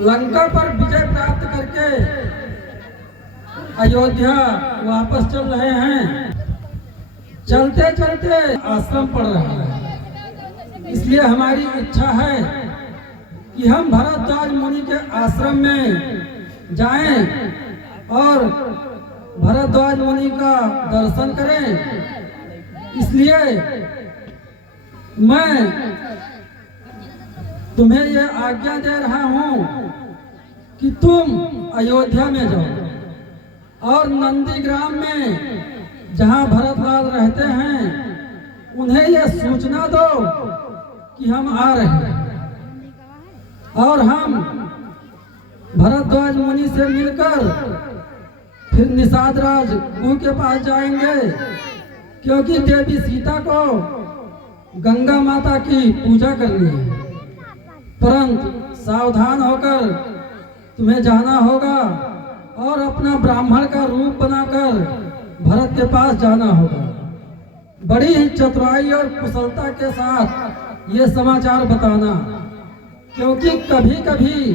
लंका पर विजय प्राप्त करके अयोध्या वापस चल रहे हैं। चलते चलते आश्रम पड़ रहा है, इसलिए हमारी इच्छा है कि हम भरद्वाज मुनि के आश्रम में जाएं और भरद्वाज मुनि का दर्शन करें। इसलिए मैं तुम्हें यह आज्ञा दे रहा हूं कि तुम अयोध्या में जाओ और नंदीग्राम में जहां भरतलाल रहते हैं उन्हें यह सूचना दो कि हम आ रहे हैं और हम भरद्वाज मुनि से मिलकर फिर निषाद राज कुएं के पास जाएंगे, क्योंकि देवी सीता को गंगा माता की पूजा करनी है। परंतु सावधान होकर तुम्हें जाना होगा और अपना ब्राह्मण का रूप बनाकर भरत के पास जाना होगा। बड़ी ही चतुराई और कुशलता के साथ ये समाचार बताना, क्योंकि कभी कभी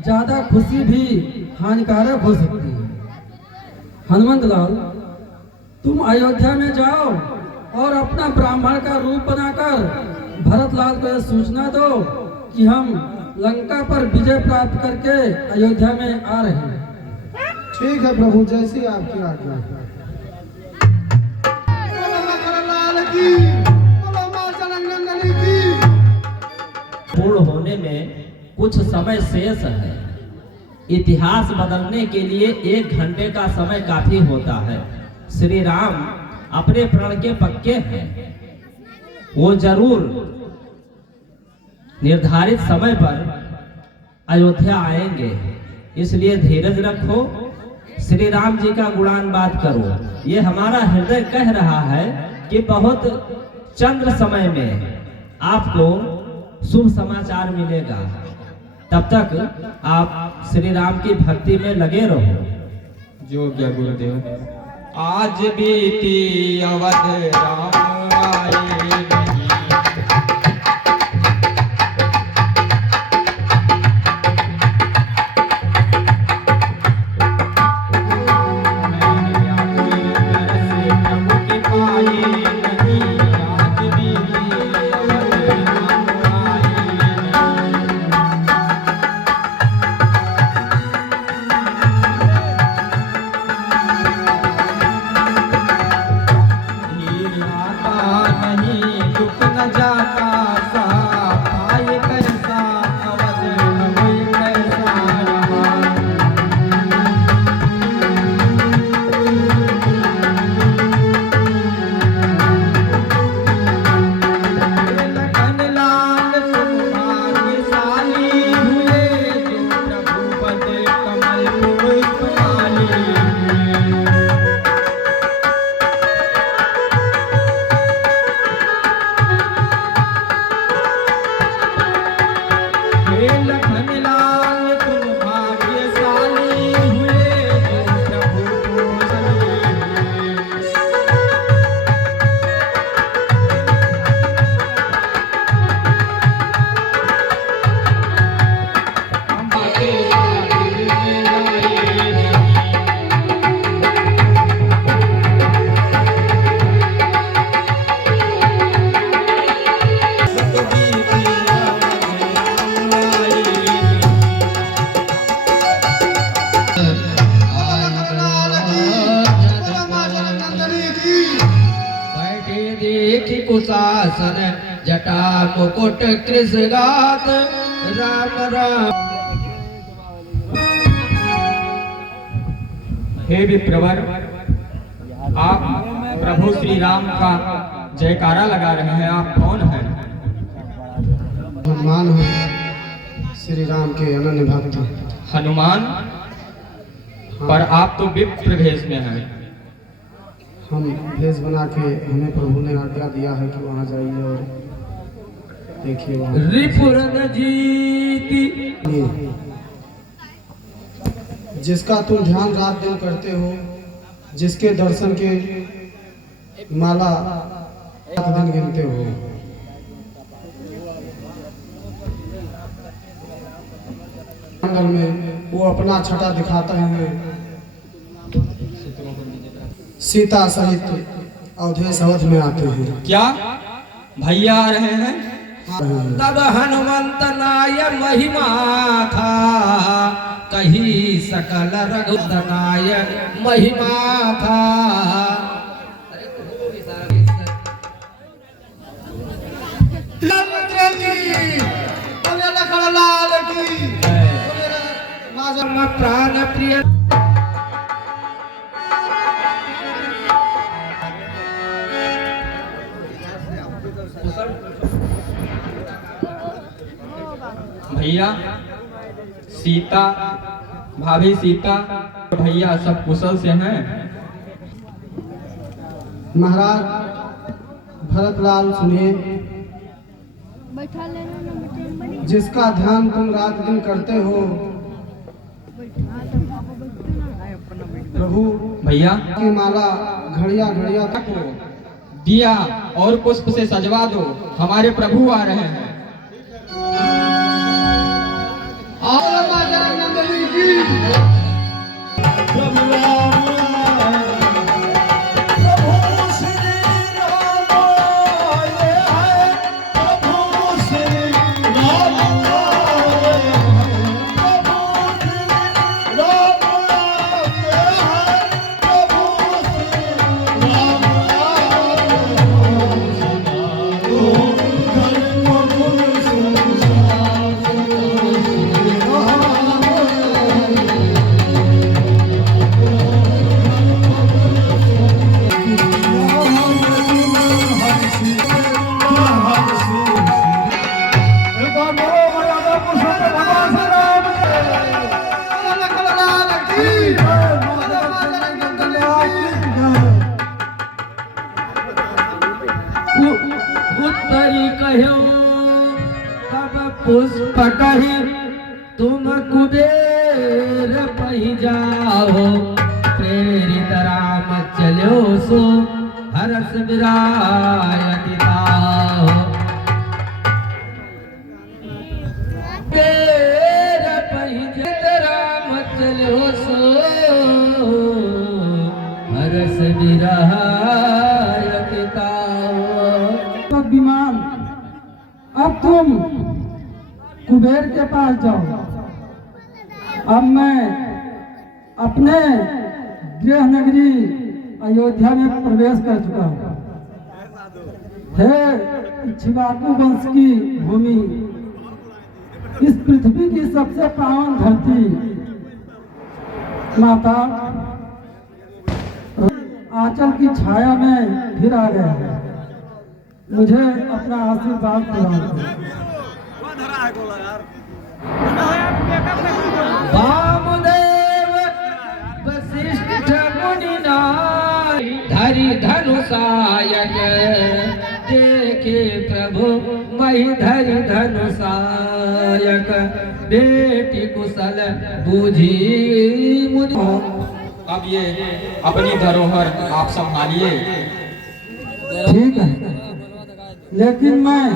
ज्यादा खुशी भी हानिकारक हो सकती है। हनुमंत लाल, तुम अयोध्या में जाओ और अपना ब्राह्मण का रूप बनाकर भरतलाल को यह सूचना दो कि हम लंका पर विजय प्राप्त करके अयोध्या में आ रहे हैं। ठीक है प्रभु, जैसी आपकी आज्ञा। पूर्ण होने में कुछ समय शेष है। इतिहास बदलने के लिए 1 घंटे का समय काफी होता है। श्री राम अपने प्रण के पक्के हैं, वो जरूर निर्धारित समय पर अयोध्या आएंगे। इसलिए धीरज रखो, श्री राम जी का गुणान बात करो। ये हमारा हृदय कह रहा है कि बहुत चंद्र समय में आपको शुभ समाचार मिलेगा। तब तक आप श्री राम की भक्ति में लगे रहो। जो क्या गुरुदेव। आज बीती अवध राम आए कुशासन जटा मुकुट कृष्णगात राम राम। हे विप्रवर, आप प्रभु श्री राम का जयकारा लगा रहे हैं। आप कौन हैं? हनुमान हूँ, श्री राम के अनन्य भक्त। हनुमान? पर आप तो विप्र भेष में हैं। हम भेष बना के हमें प्रभु ने आज्ञा दिया है कि वहाँ जाइए और देखिए वहाँ रिपुरन जीती। जिसका तुम ध्यान रात दिन करते हो, जिसके दर्शन के माला रात दिन गिनते हो, जंगल में वो अपना छटा दिखाते हैं, सीता सहित अवधेश अवध में आते हैं। क्या भैया आ रहे हैं? तब हनुमंत नाय महिमा था, कही सकल रघुनाय महिमा था। प्राण प्रिय भैया सीता, भाभी सीता, भैया सब कुशल से हैं? महाराज भरतलाल सुनिए, बैठा लेना ना बेटे, जिसका ध्यान तुम रात दिन करते हो प्रभु भैया की माला घड़िया घड़िया तक दिया और पुष्प से सजवा दो, हमारे प्रभु आ रहे हैं। उत्तरी कहो तब पुष्प कही, तुम कुबेर पही जाओ, प्रेरित राम चलो सो हरस विरायति ताहो। कुबेर पही राम चलो सो हरस विरायति ताहो। विमान, अब तुम कुबेर के पास जाओ। अब मैं अपने गृह नगरी अयोध्या में प्रवेश कर चुका हूँ। है इक्ष्वाकु वंश की भूमि, इस पृथ्वी की सबसे पावन धरती माता आंचल की छाया में फिर आ गया है। मुझे अपना आशीर्वाद प्रदान करो। वामदेव वशिष्ठ मुनि नाय, धरि धनुषायक देखे प्रभु मही धरि धनुषायक, बेटी कुशल बूझी मुनि। अब ये अपनी धरोहर आप संभालिए। ठीक है, लेकिन मैं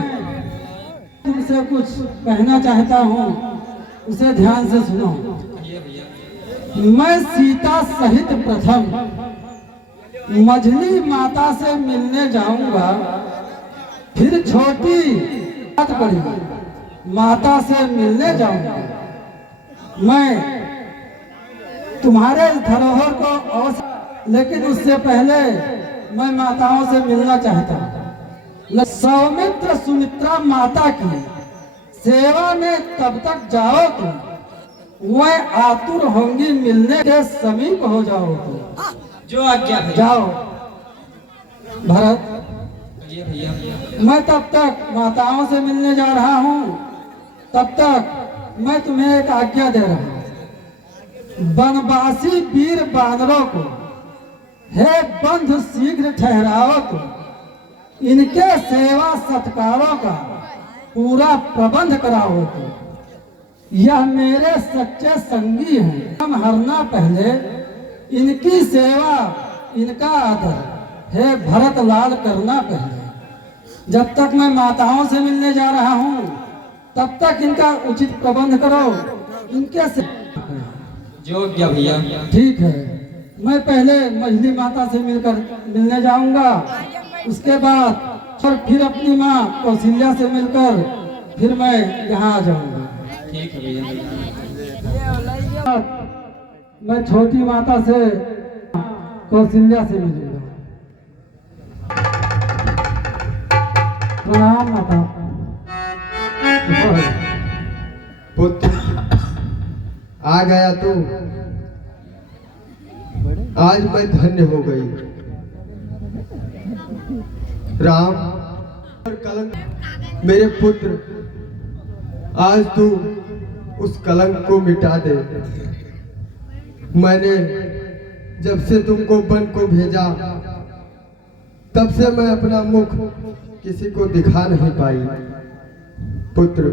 तुमसे कुछ कहना चाहता हूँ, उसे ध्यान से सुनो। मैं सीता सहित प्रथम मझली माता से मिलने जाऊंगा, फिर छोटी बड़ी माता से मिलने जाऊंगा। मैं तुम्हारे धरोहर को अवश्य, लेकिन उससे पहले मैं माताओं से मिलना चाहता हूँ। सौमित्र सुमित्रा माता की सेवा में तब तक जाओ तुम, वह आतुर होंगी मिलने के समीप हो जाओ तुम। जो आज्ञा जाओ भरत। मैं तब तक माताओं से मिलने जा रहा हूँ, तब तक मैं तुम्हें एक आज्ञा दे रहा हूँ। वनवासी वीर बानरों को हे बंधु शीघ्र ठहराओ तुम, इनके सेवा सत्कारों का पूरा प्रबंध कराओ तुम। यह मेरे सच्चे संगी हैं। हम हरना पहले इनकी सेवा, इनका आदर हे भरत लाल करना पहले। जब तक मैं माताओं से मिलने जा रहा हूँ, तब तक इनका उचित प्रबंध करो। इनके से जो क्या भैया। ठीक है, मैं पहले मछली माता से मिलने जाऊंगा, उसके बाद और फिर अपनी माँ कौशल्या से मिलकर फिर मैं यहाँ आ जाऊंगा। ठीक है भैया। मैं छोटी माता से कौशल्या से मिलूंगा। प्रणाम माता। पुत्र आ गया तू। आज मैं धन्य हो गई। राम और कलंक मेरे पुत्र, आज तू उस कलंक को मिटा दे। मैंने जब से तुमको वन को भेजा तब से मैं अपना मुख किसी को दिखा नहीं पाई। पुत्र,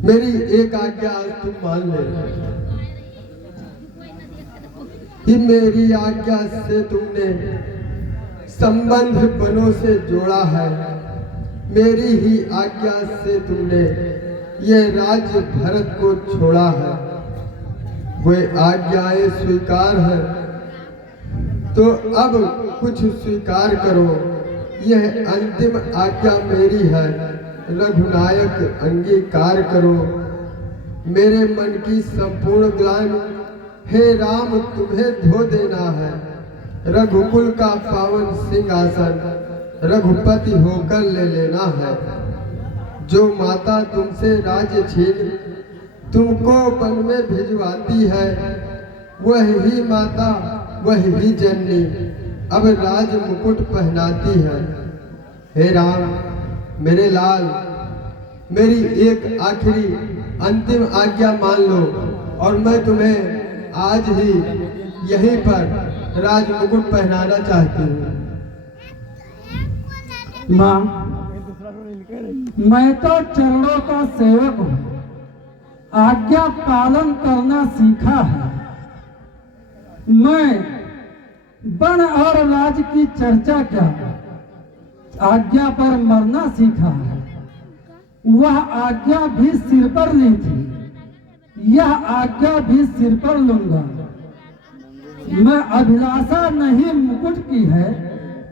मेरी एक आज्ञा आज तुम मान ले कि मेरी आज्ञा से तुमने संबंध वनों से जोड़ा है। मेरी ही आज्ञा से तुमने ये राज्य भरत को छोड़ा है। वे आज्ञाएं स्वीकार है तो अब कुछ स्वीकार करो। यह अंतिम आज्ञा मेरी है, रघुनायक अंगीकार करो। मेरे मन की संपूर्ण ग्लानि हे राम तुम्हें धो देना है। रघुकुल का पावन सिंहासन रघुपति होकर ले लेना है। जो माता तुमसे राज्य छीन तुमको वन में भिजवाती है, वही माता वही जननी अब राज मुकुट पहनाती है। हे राम मेरे लाल, मेरी एक आखिरी अंतिम आज्ञा मान लो और मैं तुम्हें आज ही यहीं पर राज मुकुट पहनाना चाहती हूँ। माँ, मैं तो चरणों का सेवक हूँ, आज्ञा पालन करना सीखा है। मैं वन और राज की चर्चा क्या, आज्ञा पर मरना सीखा है। वह आज्ञा भी सिर पर ली थी, यह आज्ञा भी सिर पर लूंगा। मैं अभिलाषा नहीं मुकुट की है,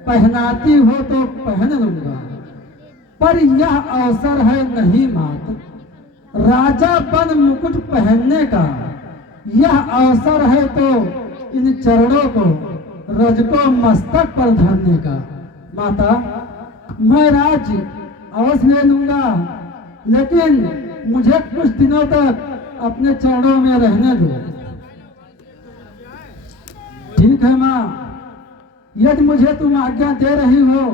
पहनाती हो तो पहन लूंगा। पर यह अवसर है नहीं मात्र राजा बन मुकुट पहनने का। यह अवसर है तो इन चरणों को रज को मस्तक पर धरने का। माता, मैं राज अवश्य ले लूंगा, लेकिन मुझे कुछ दिनों तक अपने चरणों में रहने दो। ठीक है माँ, यदि मुझे तुम आज्ञा दे रही हो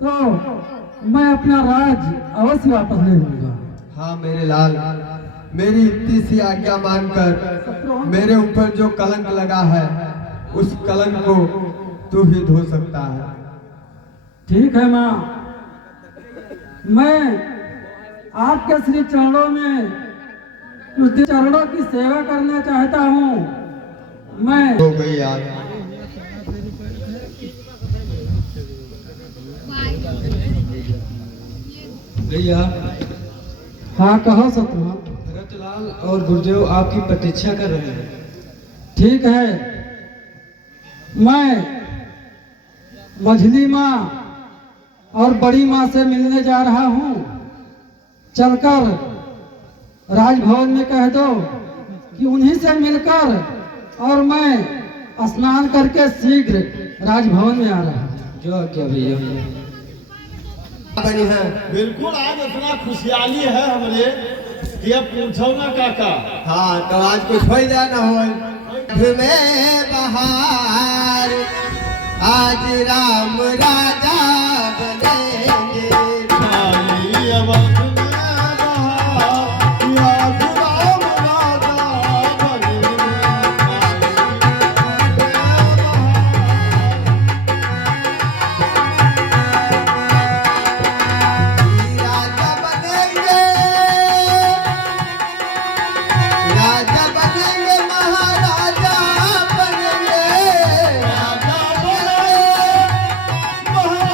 तो मैं अपना राज अवश्य वापस ले लूंगा। हाँ मेरे लाल, मेरी इतनी सी आज्ञा मानकर मेरे ऊपर जो कलंक लगा है उस कलंक को तू ही धो सकता है। ठीक है माँ, मैं आपके श्री चरणों में कुछ दिन चरणों की सेवा करना चाहता हूँ। मैं हो गई यार। भैया, हाँ कहो शत्रुघ्न। भरतलाल और गुरुदेव आपकी प्रतीक्षा कर रहे हैं। ठीक है, मैं मझली माँ और बड़ी माँ से मिलने जा रहा हूँ। चलकर राजभवन में कह दो कि उन्हीं से मिलकर और मैं स्नान करके शीघ्र राजभवन में आ रहा हूँ। जो क्या भैया। बनी है। बिल्कुल, आज इतना खुशहाली है हमरे कि अब पूछो ना काका। हाँ तो आज कुछ हो जाना हो में बहार, आज राम राजा बनेंगे। खाली अवध में बहार, आज राम राजा बनेंगे। राजा बनेंगे, राजा बनेंगे, महाराजा बनेंगे। राजा बने, महाराजा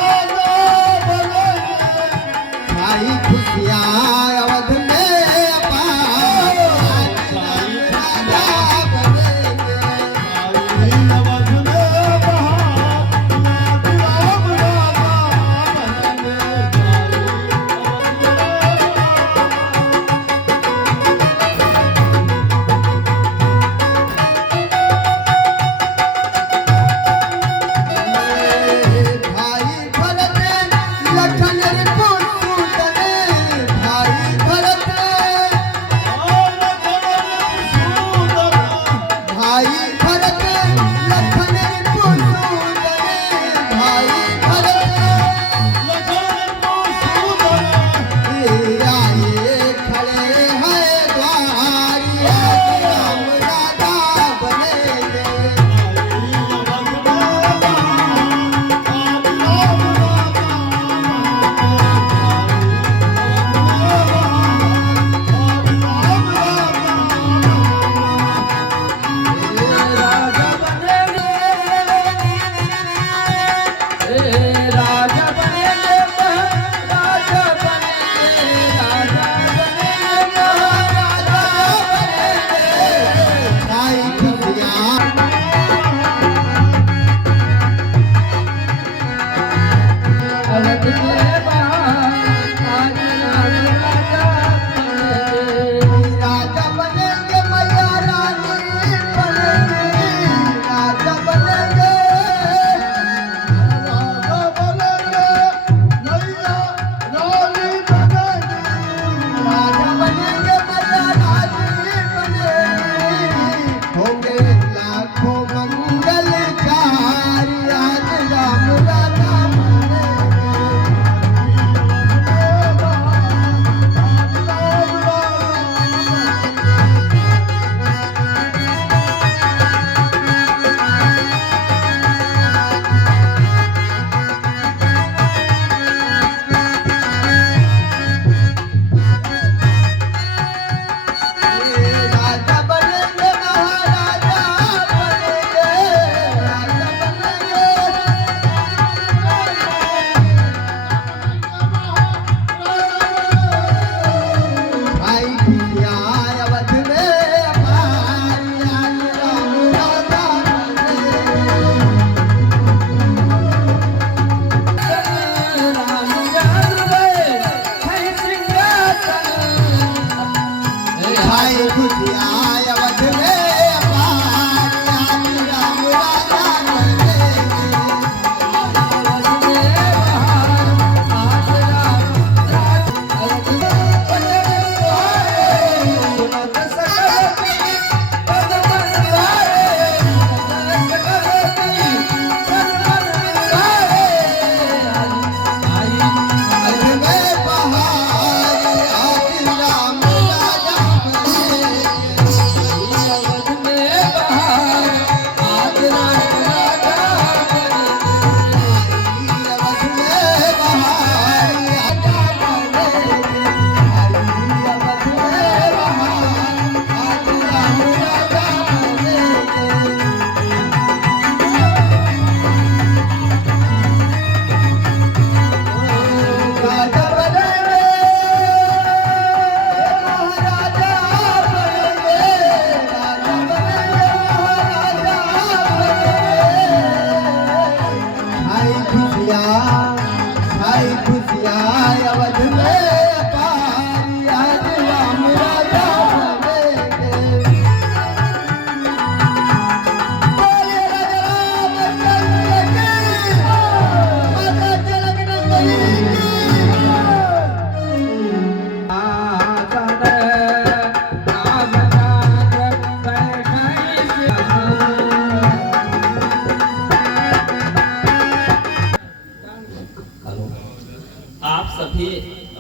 आप सभी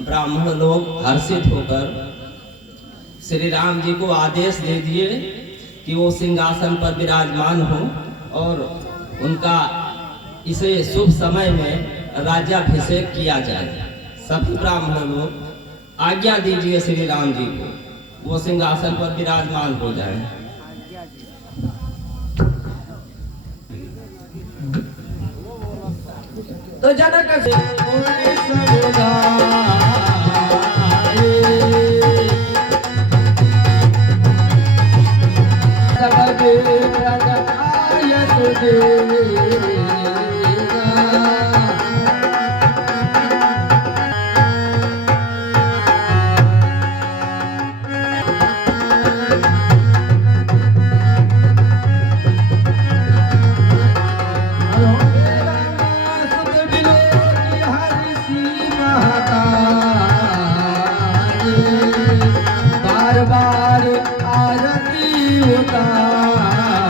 ब्राह्मण लोग हर्षित होकर श्री राम जी को आदेश दे दिए कि वो सिंहासन पर विराजमान हो और उनका इसे शुभ समय में राज्याभिषेक किया जाए। सभी ब्राह्मण लोग आज्ञा दीजिए श्री राम जी को, वो सिंहासन पर विराजमान हो जाए। तो जनक से बार बार आरती उतारे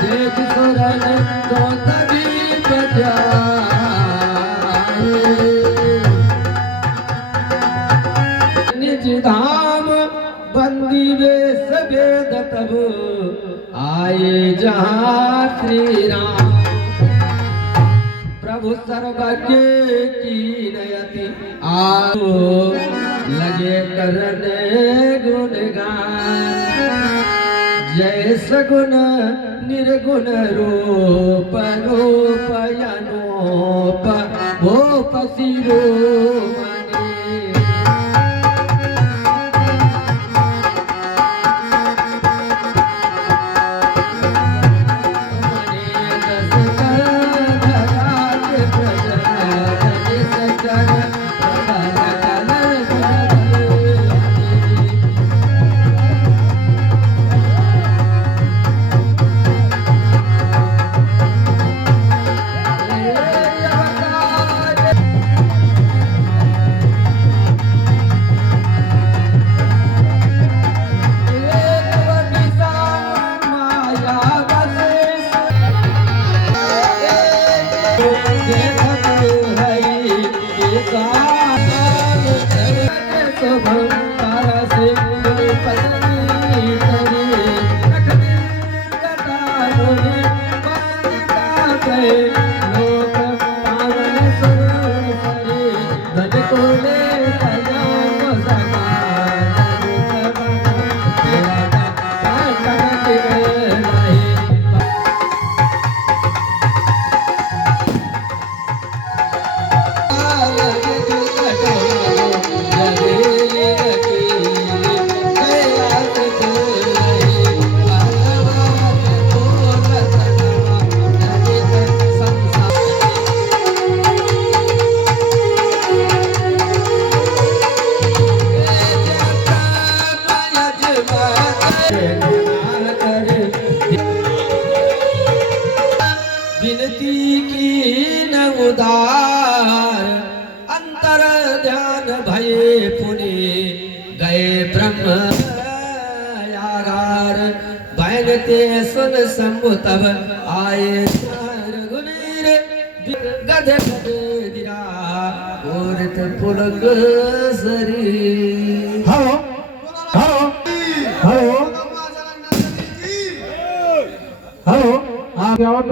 देख सुरन तो तभी बजाए निज धाम बंदी वेश वेद तब आए जहाँ श्री राम प्रभु सर्वज्ञ की नयति आओ लगे करने गुणगान जय सगुण निर्गुण रूप रूप अनूप भूप शिरोमणि उदार अंतर ध्यान भये पुनि गए ब्रह्म यागार बैनते सुन शंभु तब आए रघुवीर गधे पदे गिरा ओरत पुलक सरी हेलो हेलो हेलो हेलो आप